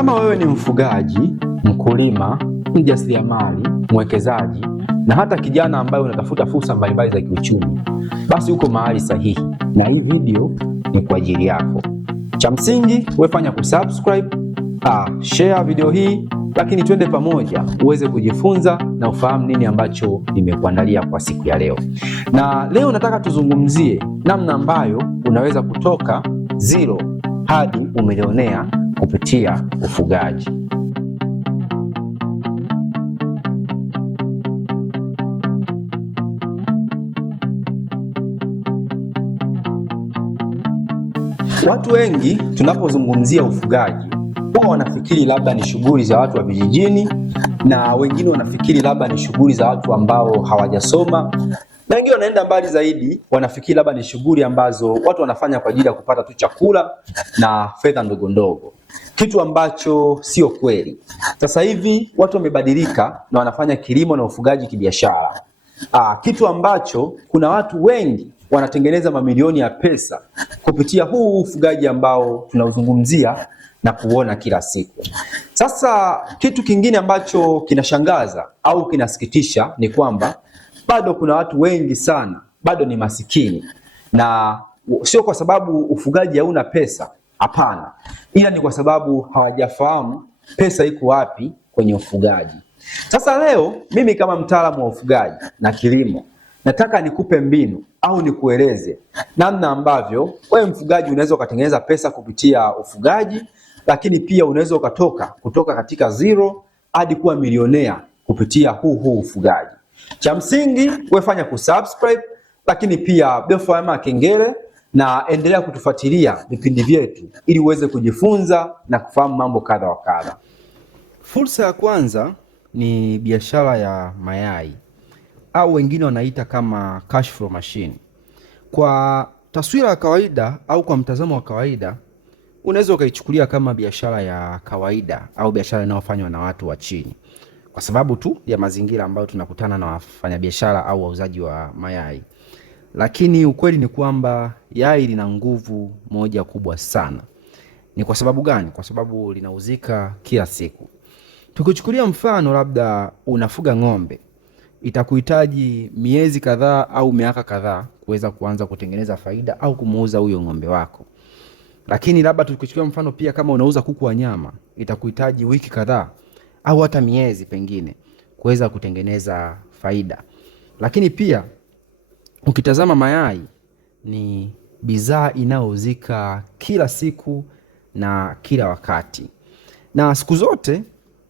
Kama wewe ni mfugaji, mkulima, mjasiriamali, mwekezaji na hata kijana ambaye unatafuta fursa mbalimbali za kiuchumi, basi uko mahali sahihi na hii video ni kwa ajili yako. Cha msingi wewe fanya kusubscribe, share video hii, lakini twende pamoja uweze kujifunza na ufahamu nini ambacho nimekuandalia kwa siku ya leo. Na leo nataka tuzungumzie namna ambayo unaweza kutoka zero hadi umilionea kupitia ufugaji. Watu wengi tunapozungumzia ufugaji huwa wanafikiri labda ni shughuli za watu wa vijijini, na wengine wanafikiri labda ni shughuli za watu ambao hawajasoma, na wengine wanaenda mbali zaidi, wanafikiri labda ni shughuli ambazo watu wanafanya kwa ajili ya kupata tu chakula na fedha ndogo ndogo, kitu ambacho sio kweli. Sasa hivi watu wamebadilika na wanafanya kilimo na ufugaji kibiashara, kitu ambacho kuna watu wengi wanatengeneza mamilioni ya pesa kupitia huu ufugaji ambao tunauzungumzia na kuona kila siku. Sasa kitu kingine ambacho kinashangaza au kinasikitisha ni kwamba bado kuna watu wengi sana bado ni masikini, na sio kwa sababu ufugaji hauna pesa, hapana, ila ni kwa sababu hawajafahamu pesa iko wapi kwenye ufugaji. Sasa leo mimi kama mtaalamu wa ufugaji na kilimo nataka nikupe mbinu au nikueleze namna ambavyo wewe mfugaji unaweza ukatengeneza pesa kupitia ufugaji, lakini pia unaweza kutoka katika zero hadi kuwa milionea kupitia huu ufugaji. Cha msingi wewe fanya kusubscribe, lakini pia bofya alama ya kengele na endelea kutufuatilia vipindi vyetu ili uweze kujifunza na kufahamu mambo kadha wa kadha. Fursa ya kwanza ni biashara ya mayai au wengine wanaita kama cash flow machine. Kwa taswira ya kawaida au kwa mtazamo wa kawaida, unaweza ukaichukulia kama biashara ya kawaida au biashara inayofanywa na watu wa chini, kwa sababu tu ya mazingira ambayo tunakutana na wafanyabiashara au wauzaji wa mayai. Lakini ukweli ni kwamba yai lina nguvu moja kubwa sana. Ni kwa sababu gani? Kwa sababu linauzika kila siku. Tukichukulia mfano, labda unafuga ng'ombe, itakuhitaji miezi kadhaa au miaka kadhaa kuweza kuanza kutengeneza faida au kumuuza huyo ng'ombe wako. Lakini labda tukichukulia mfano pia kama unauza kuku wa nyama, itakuhitaji wiki kadhaa au hata miezi pengine kuweza kutengeneza faida. Lakini pia ukitazama mayai ni bidhaa inayouzika kila siku na kila wakati. Na siku zote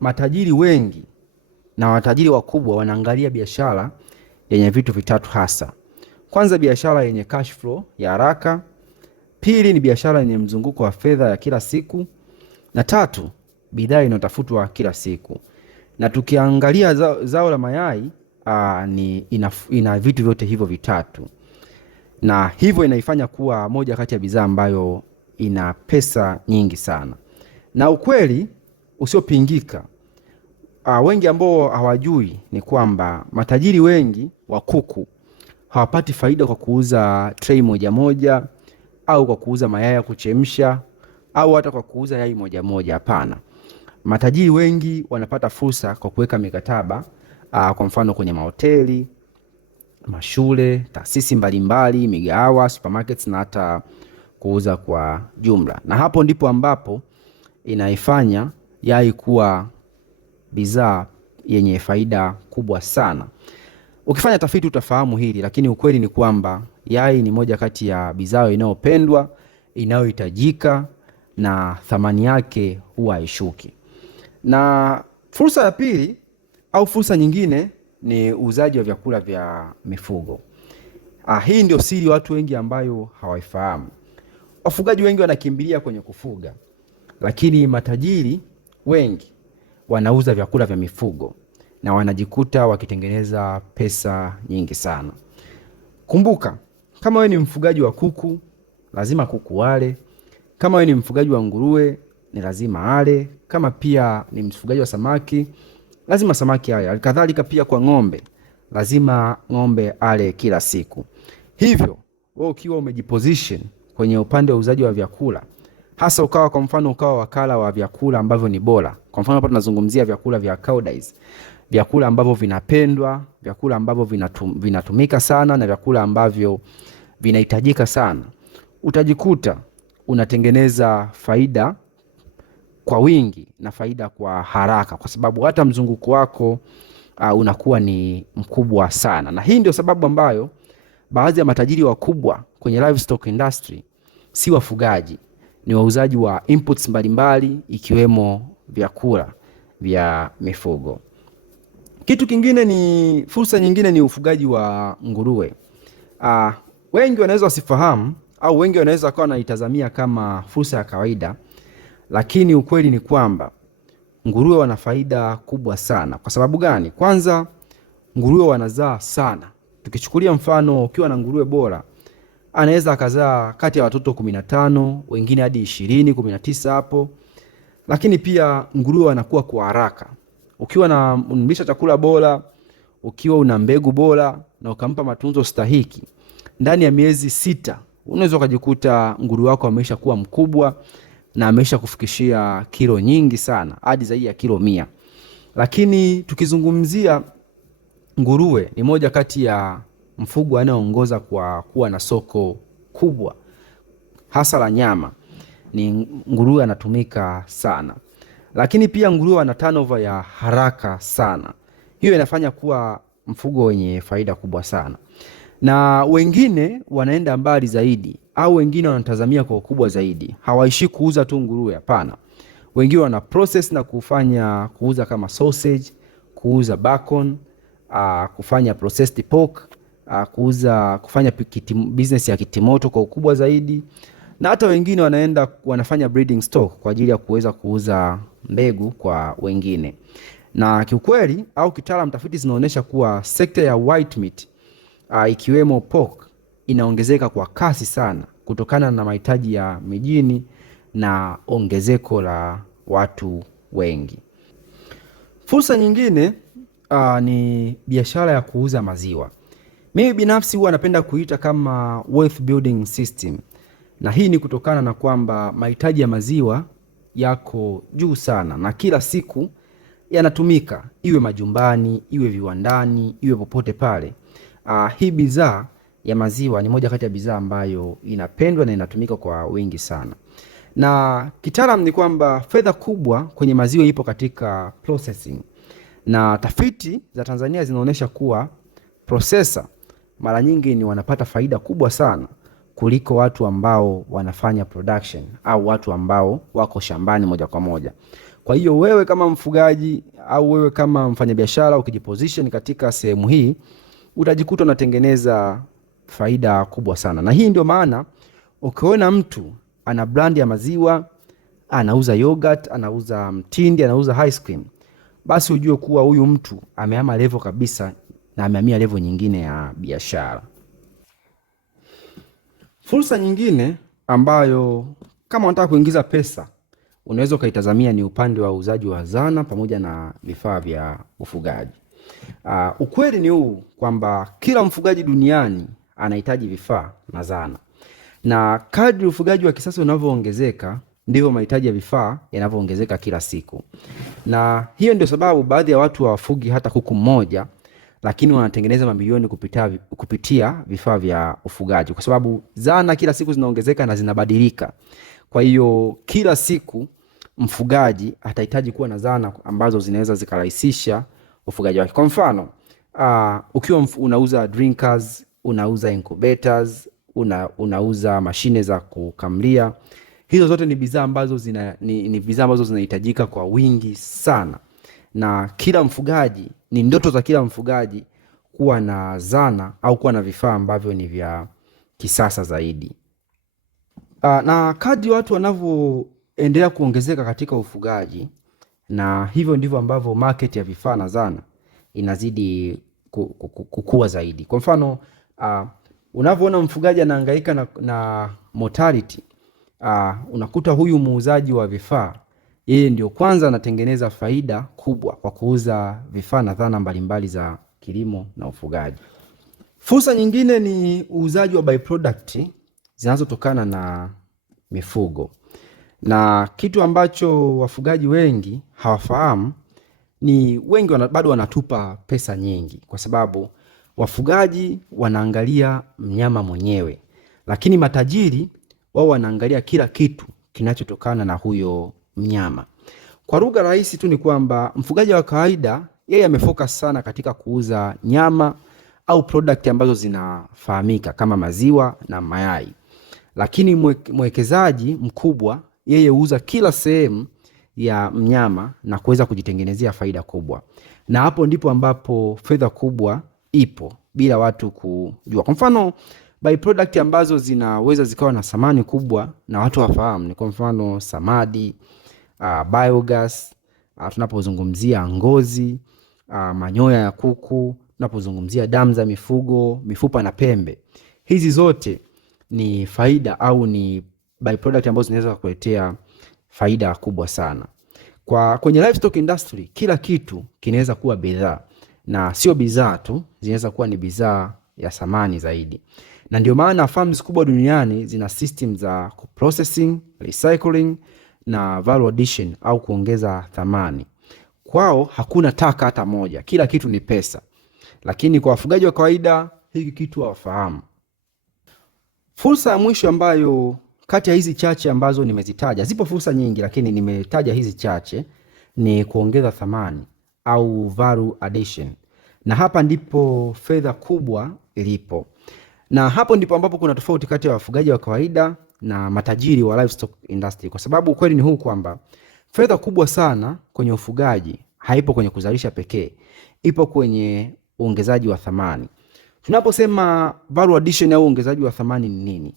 matajiri wengi na watajiri wakubwa wanaangalia biashara yenye vitu vitatu hasa. Kwanza, biashara yenye cash flow ya haraka. Pili, ni biashara yenye mzunguko wa fedha ya kila siku. Na tatu, bidhaa inayotafutwa kila siku. Na tukiangalia zao la mayai ina vitu vyote hivyo vitatu, na hivyo inaifanya kuwa moja kati ya bidhaa ambayo ina pesa nyingi sana. Na ukweli usiopingika, wengi ambao hawajui ni kwamba matajiri wengi wa kuku hawapati faida kwa kuuza tray moja moja au kwa kuuza mayai ya kuchemsha au hata kwa kuuza yai moja moja. Hapana, matajiri wengi wanapata fursa kwa kuweka mikataba, kwa mfano kwenye mahoteli, mashule, taasisi mbalimbali, migahawa, supermarkets na hata kuuza kwa jumla. Na hapo ndipo ambapo inaifanya yai kuwa bidhaa yenye faida kubwa sana. Ukifanya tafiti utafahamu hili, lakini ukweli ni kwamba yai ni moja kati ya bidhaa inayopendwa, inayohitajika, na thamani yake huwa haishuki. Na fursa ya pili au fursa nyingine ni uuzaji wa vyakula vya mifugo. Hii ndio siri watu wengi ambayo hawaifahamu. Wafugaji wengi wanakimbilia kwenye kufuga, lakini matajiri wengi wanauza vyakula vya mifugo na wanajikuta wakitengeneza pesa nyingi sana. Kumbuka, kama wewe ni mfugaji wa kuku, lazima kuku wale. Kama wewe ni mfugaji wa nguruwe, ni lazima ale. Kama pia ni mfugaji wa samaki, lazima samaki ale. Alikadhalika pia kwa ng'ombe, lazima ng'ombe ale kila siku. Hivyo wewe ukiwa umejiposition kwenye upande wa uzaji wa vyakula, hasa kwa mfano ukawa wakala wa vyakula ambavyo ni bora. Kwa mfano hapa tunazungumzia vyakula vya Koudijs, vyakula ambavyo vinapendwa, vyakula ambavyo vinatumika sana na vyakula ambavyo vinahitajika sana. Utajikuta unatengeneza faida kwa wingi na faida kwa haraka, kwa sababu hata mzunguko wako unakuwa ni mkubwa sana. Na hii ndio sababu ambayo baadhi ya matajiri wakubwa kwenye livestock industry si wafugaji, ni wauzaji wa inputs mbalimbali ikiwemo vyakula vya mifugo. Kitu kingine ni fursa nyingine ni ufugaji wa nguruwe. Wengi wanaweza wasifahamu au wengi wanaweza kuwa wanaitazamia kama fursa ya kawaida, lakini ukweli ni kwamba nguruwe wana faida kubwa sana. Kwa sababu gani? Kwanza, nguruwe wanazaa sana. Tukichukulia mfano, ukiwa na nguruwe bora, anaweza akazaa kati ya watoto 15, wengine hadi 20, 19 hapo. Lakini pia nguruwe wanakuwa kwa haraka. Ukiwa na mlisha chakula bora, ukiwa una mbegu bora na ukampa matunzo stahiki, ndani ya miezi 6 unaweza ukajikuta nguruwe wako amesha kuwa mkubwa na amesha kufikishia kilo nyingi sana, hadi zaidi ya kilo 100. Lakini tukizungumzia nguruwe, ni moja kati ya mfugo anayeongoza kwa kuwa na soko kubwa hasa la nyama. Ni nguruwe anatumika sana. Lakini pia nguruwe ana turnover ya haraka sana. Hiyo inafanya kuwa mfugo wenye faida kubwa sana. Na wengine wanaenda mbali zaidi, au wengine wanatazamia kwa ukubwa zaidi. Hawaishi kuuza tu nguruwe, hapana. Wengine wana process na kuuza kama sausage, kuuza bacon, kufanya processed pork, kufanya business ya kitimoto kwa ukubwa zaidi. Na hata wengine wanafanya breeding stock kwa ajili ya kuweza kuuza mbegu kwa wengine. Na kiukweli au kitaalamu, tafiti zinaonyesha kuwa sekta ya white meat ikiwemo pork inaongezeka kwa kasi sana kutokana na mahitaji ya mijini na ongezeko la watu wengi. Fursa nyingine ni biashara ya kuuza maziwa. Mimi binafsi huwa napenda kuita kama wealth building system. Na hii ni kutokana na kwamba mahitaji ya maziwa yako juu sana na kila siku yanatumika, iwe majumbani, iwe viwandani, iwe popote pale. Hii bidhaa ya maziwa ni moja kati ya bidhaa ambayo inapendwa na inatumika kwa wingi sana. Na kitaalamu ni kwamba fedha kubwa kwenye maziwa ipo katika processing. Na tafiti za Tanzania zinaonyesha kuwa processor mara nyingi ni wanapata faida kubwa sana kuliko watu ambao wanafanya production au watu ambao wako shambani moja kwa moja. Kwa hiyo wewe kama mfugaji au wewe kama mfanyabiashara ukijiposition katika sehemu hii, utajikuta unatengeneza faida kubwa sana. Na hii ndio maana ukiona mtu ana brand ya maziwa, anauza yogurt, anauza mtindi, anauza ice cream, basi ujue kuwa huyu mtu amehama level kabisa na amehamia level nyingine ya biashara. Fursa nyingine ambayo kama unataka kuingiza pesa unaweza ukaitazamia ni upande wa uuzaji wa zana pamoja na vifaa vya ufugaji. Ukweli ni huu kwamba kila mfugaji duniani anahitaji vifaa na zana. Na kadri ufugaji wa kisasa unavyoongezeka, ndivyo mahitaji ya vifaa yanavyoongezeka kila siku. Na hiyo ndio sababu baadhi ya watu hawafugi hata kuku mmoja, lakini wanatengeneza mamilioni kupitia vifaa vya ufugaji, kwa sababu zana kila siku zinaongezeka na zinabadilika. Kwa hiyo kila siku mfugaji atahitaji kuwa na zana ambazo zinaweza zikarahisisha ufugaji wake. Kwa mfano, ukiwa unauza drinkers, unauza incubators, unauza mashine za kukamlia, hizo zote ni bidhaa ambazo ni bidhaa ambazo zinahitajika kwa wingi sana. Na kila mfugaji, ni ndoto za kila mfugaji kuwa na zana au kuwa na vifaa ambavyo ni vya kisasa zaidi. Na kadri watu wanavyoendelea kuongezeka katika ufugaji, na hivyo ndivyo ambavyo market ya vifaa na zana inazidi kukua zaidi. Kwa mfano, unavyoona mfugaji anahangaika na mortality, unakuta huyu muuzaji wa vifaa, yeye ndio kwanza anatengeneza faida kubwa kwa kuuza vifaa na zana mbalimbali za kilimo na ufugaji. Fursa nyingine ni uuzaji wa byproduct zinazotokana na mifugo. Na kitu ambacho wafugaji wengi hawafahamu ni wengi bado wanatupa pesa nyingi, kwa sababu wafugaji wanaangalia mnyama mwenyewe, lakini matajiri wao wanaangalia kila kitu kinachotokana na huyo mnyama. Kwa lugha rahisi tu ni kwamba mfugaji wa kawaida yeye amefocus sana katika kuuza nyama au product ambazo zinafahamika kama maziwa na mayai, lakini mwekezaji mkubwa yeye huuza kila sehemu ya mnyama na kuweza kujitengenezea faida kubwa, na hapo ndipo ambapo fedha kubwa ipo bila watu kujua. Kwa mfano byproduct ambazo zinaweza zikawa na thamani kubwa na watu wafahamu ni kwa mfano samadi, biogas, tunapozungumzia ngozi, manyoya ya kuku, tunapozungumzia damu za mifugo, mifupa na pembe. Hizi zote ni faida au ni byproduct ambazo zinaweza kukuletea faida kubwa sana. Kwenye livestock industry kila kitu kinaweza kuwa bidhaa, na sio bidhaa tu, zinaweza kuwa ni bidhaa ya thamani zaidi. Na ndio maana farms kubwa duniani zina system za processing, recycling na value addition au kuongeza thamani. Kwao hakuna taka hata moja, kila kitu ni pesa. Lakini kwa wafugaji wa kawaida hiki kitu hawafahamu. Fursa ya mwisho ambayo kati ya hizi chache ambazo nimezitaja, zipo fursa nyingi lakini nimetaja hizi chache, ni kuongeza thamani au value addition. Na hapa ndipo fedha kubwa ilipo. Na hapo ndipo ambapo kuna tofauti kati ya wafugaji wa kawaida na matajiri wa livestock industry, kwa sababu ukweli ni huu kwamba fedha kubwa sana kwenye ufugaji haipo kwenye kuzalisha pekee, ipo kwenye uongezaji wa thamani. Tunaposema value addition au uongezaji wa thamani ni nini?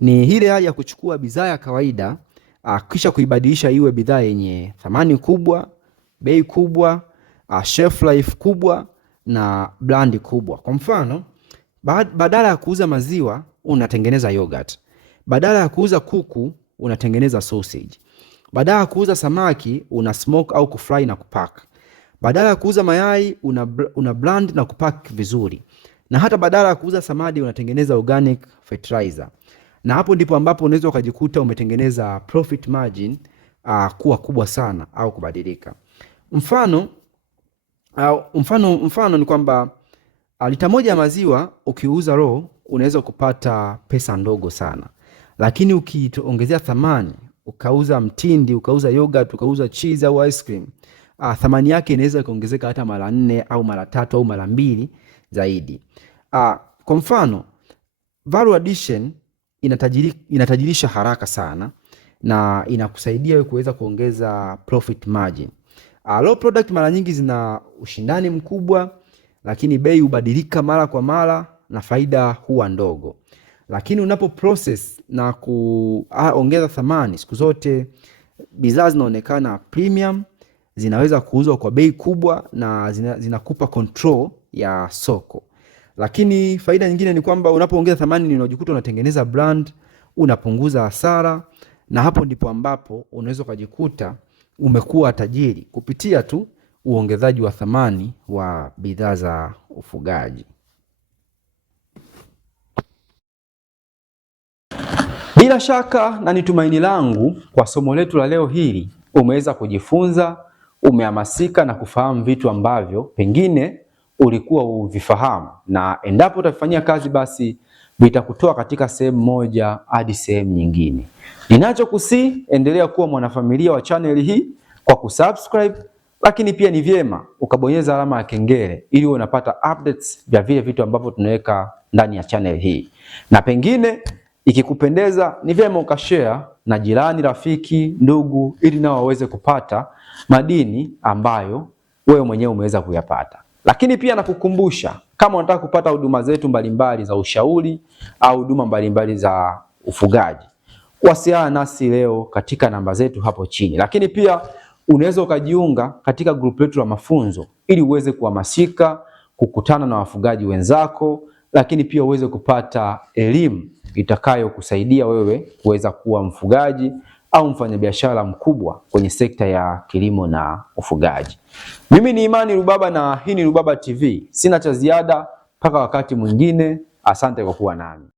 Ni ile hali ya kuchukua bidhaa ya kawaida kisha kuibadilisha iwe bidhaa yenye thamani kubwa, bei kubwa, shelf life kubwa na brand kubwa. Kwa mfano, badala ya kuuza maziwa unatengeneza yogurt, badala ya kuuza kuku unatengeneza sausage, badala ya kuuza samaki una smoke au kufry na kupack, badala ya kuuza mayai una brand na kupack vizuri, na hata badala ya kuuza samadi unatengeneza organic fertilizer. Na hapo ndipo ambapo unaweza ukajikuta umetengeneza profit margin kuwa kubwa sana au kubadilika. Mfano ni kwamba lita moja ya maziwa ukiuza raw unaweza kupata pesa ndogo sana, lakini ukiongezea thamani, ukauza mtindi, ukauza yogurt, ukauza cheese au ice cream, thamani yake inaweza kuongezeka hata mara 4 au mara 3 au mara 2 zaidi. Kwa mfano, value addition inatajirisha haraka sana na inakusaidia wewe kuweza kuongeza profit margin. Low product mara nyingi zina ushindani mkubwa, lakini bei hubadilika mara kwa mara na faida huwa ndogo. Lakini unapo process na kuongeza thamani, siku zote bidhaa zinaonekana premium, zinaweza kuuzwa kwa bei kubwa na zinakupa control ya soko. Lakini faida nyingine ni kwamba unapoongeza thamani unajikuta unatengeneza brand, unapunguza hasara, na hapo ndipo ambapo unaweza kujikuta umekuwa tajiri kupitia tu uongezaji wa thamani wa bidhaa za ufugaji. Bila shaka na ni tumaini langu kwa somo letu la leo hili umeweza kujifunza, umehamasika na kufahamu vitu ambavyo pengine ulikuwa uvifahamu, na endapo utafanyia kazi basi vitakutoa katika sehemu moja hadi sehemu nyingine. Ninachokusii, endelea kuwa mwanafamilia wa channel hii kwa kusubscribe, lakini pia ni vyema ukabonyeza alama ya kengele ili unapata updates vya vile vitu ambavyo tunaweka ndani ya channel hii. Na pengine ikikupendeza ni vyema ukashare na jirani, rafiki, ndugu, ili nao waweze kupata madini ambayo wewe mwenyewe umeweza kuyapata. Lakini pia nakukumbusha, kama unataka kupata huduma zetu mbalimbali za ushauri au huduma mbalimbali za ufugaji, wasiliana nasi leo katika namba zetu hapo chini. Lakini pia unaweza ukajiunga katika group letu la mafunzo ili uweze kuhamasika, kukutana na wafugaji wenzako, lakini pia uweze kupata elimu itakayokusaidia wewe kuweza kuwa mfugaji au mfanyabiashara mkubwa kwenye sekta ya kilimo na ufugaji. Mimi ni Imani Rubaba na hii ni Rubaba TV. Sina cha ziada mpaka wakati mwingine. Asante kwa kuwa nami.